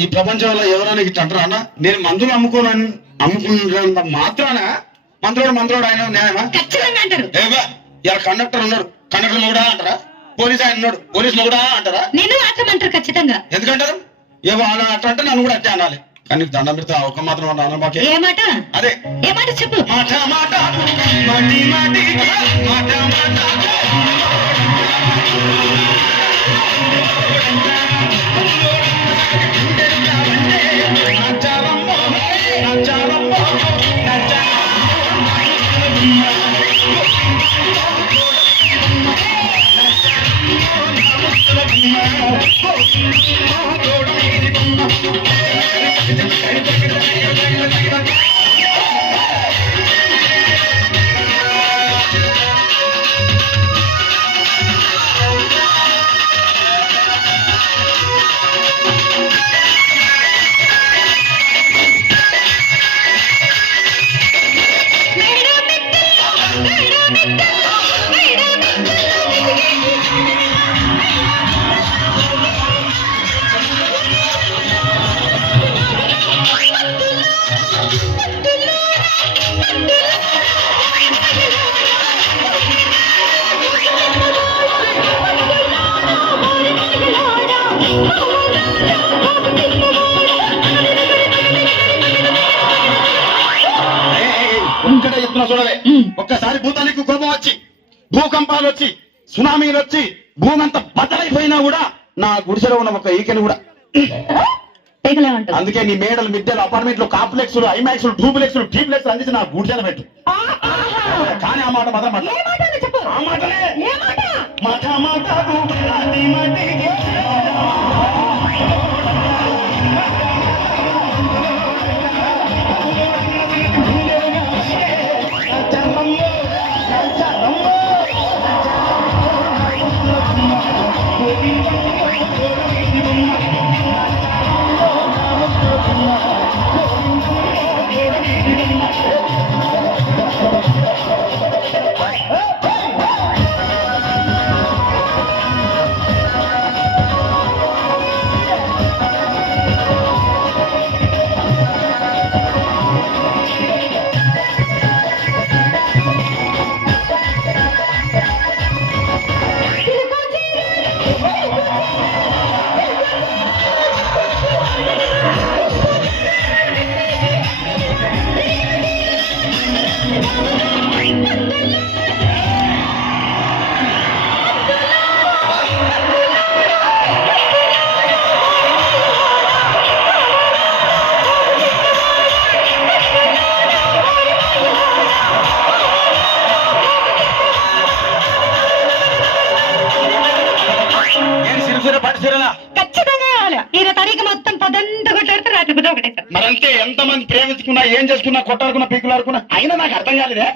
ఈ ప్రపంచంలో ఎవరైనా ఇట్లా అంటారా అన్న? నేను మందులు అమ్ముకున్నంత మాత్రాన మంత్రోడు ఆయన న్యాయమా? ఇలా కండక్టర్ ఉన్నాడు, కండక్టర్ మొగుడా అంటారా? పోలీస్ ఆయన ఉన్నాడు, పోలీస్ మొగుడా అంటారా? నేను మాత్రమంటారు ఖచ్చితంగా. ఎందుకంటారు? ఏమో అలా అట్లా అంటే నన్ను కూడా అట్టే అనాలి. కానీ దండం పెడితే ఒక మాత్రం అన్న మాకే. ఏ మాట? అదే ఏ మాట చెప్పు. మాట మాట మాటి మాటి మాట మాట చూడలే. ఒక్కసారి భూతానికి కోపం వచ్చి, భూకంపాలు వచ్చి, సునామీలు వచ్చి, భూమి అంతా బద్దలైపోయినా కూడా నా గుడిసెలో ఉన్న ఒక ఈకెలు కూడా. అందుకే నీ మేడలు, మిద్దెలు, అపార్ట్మెంట్లు, కాంప్లెక్స్, ఐమాక్స్, డూప్లెక్స్, టీప్లెక్స్ అందించి నా గుడిసెలు పెట్టు. కానీ ఆ మాట మాత్రం ఆ మాటలే మాట మాట మరంతే. ఎంతమంది ప్రేమించుకున్నా, ఏం చేసుకున్నా, కొట్టాడుకున్నా, పీకులాడుకున్నా అయినా నాకు అర్థం కాలేదే.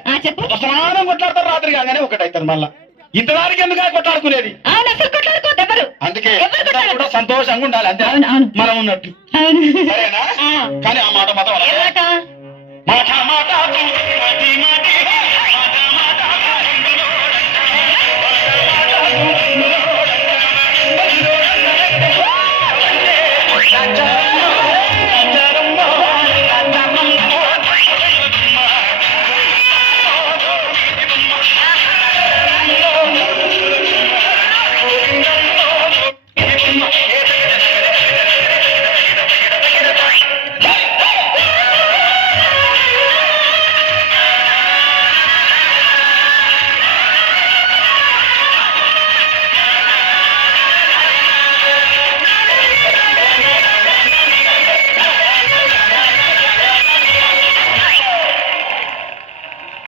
స్నానం కొట్లాడతారు, రాత్రి కాగానే ఒకటైతారు. మళ్ళా ఇంతదానికి ఎందుకు కొట్లాడుకునేది? అందుకే కూడా సంతోషంగా ఉండాలి, అంతే మనం ఉన్నట్టు. సరేనా? కానీ ఆ మాట మాత్రం మాట మాట